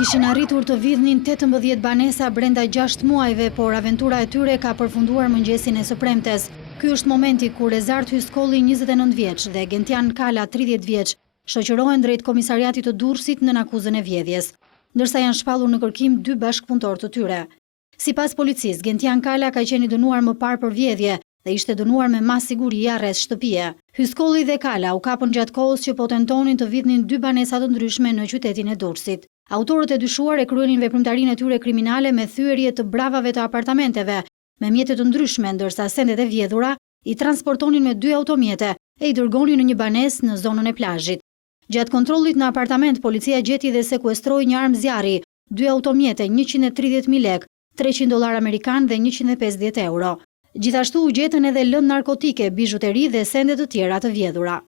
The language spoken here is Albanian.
Kishin arritur të vidhnin 18 banesa brenda 6 muajve, por aventura e tyre ka përfunduar mëngjesin e së premtes. Ky është momenti kur Rezart Hyskolli 29 vjeç dhe Gentian Kala 30 vjeç shoqërohen drejt komisariatit të Durrësit në akuzën e vjedhjes, ndërsa janë shpallur në kërkim 2 bashkëpunëtor të tyre. Sipas policisë, Gentian Kala ka qenë i dënuar më parë për vjedhje dhe ishte dënuar me mas siguri arrest shtëpie. Hyskolli dhe Kala u kapën gjatë kohës që po tentonin të vidhnin 2 banesa të ndryshme në qytetin e Durrësit. Autorët e dyshuar e kryenin veprimtarinë e tyre kriminale me thyerje të bravave të apartamenteve, me mjete të ndryshme, ndërsa sendet e vjedhura i transportonin me 2 automjete e i dërgonin në një banesë në zonën e plazhit. Gjatë kontrollit në apartament, policia gjeti dhe sekuestroi një armë zjarri, 2 automjete, 130.000 lekë, $300 amerikan dhe 150 euro. Gjithashtu u gjetën edhe lëndë narkotike, bizhuteri dhe sende të tjera të vjedhura.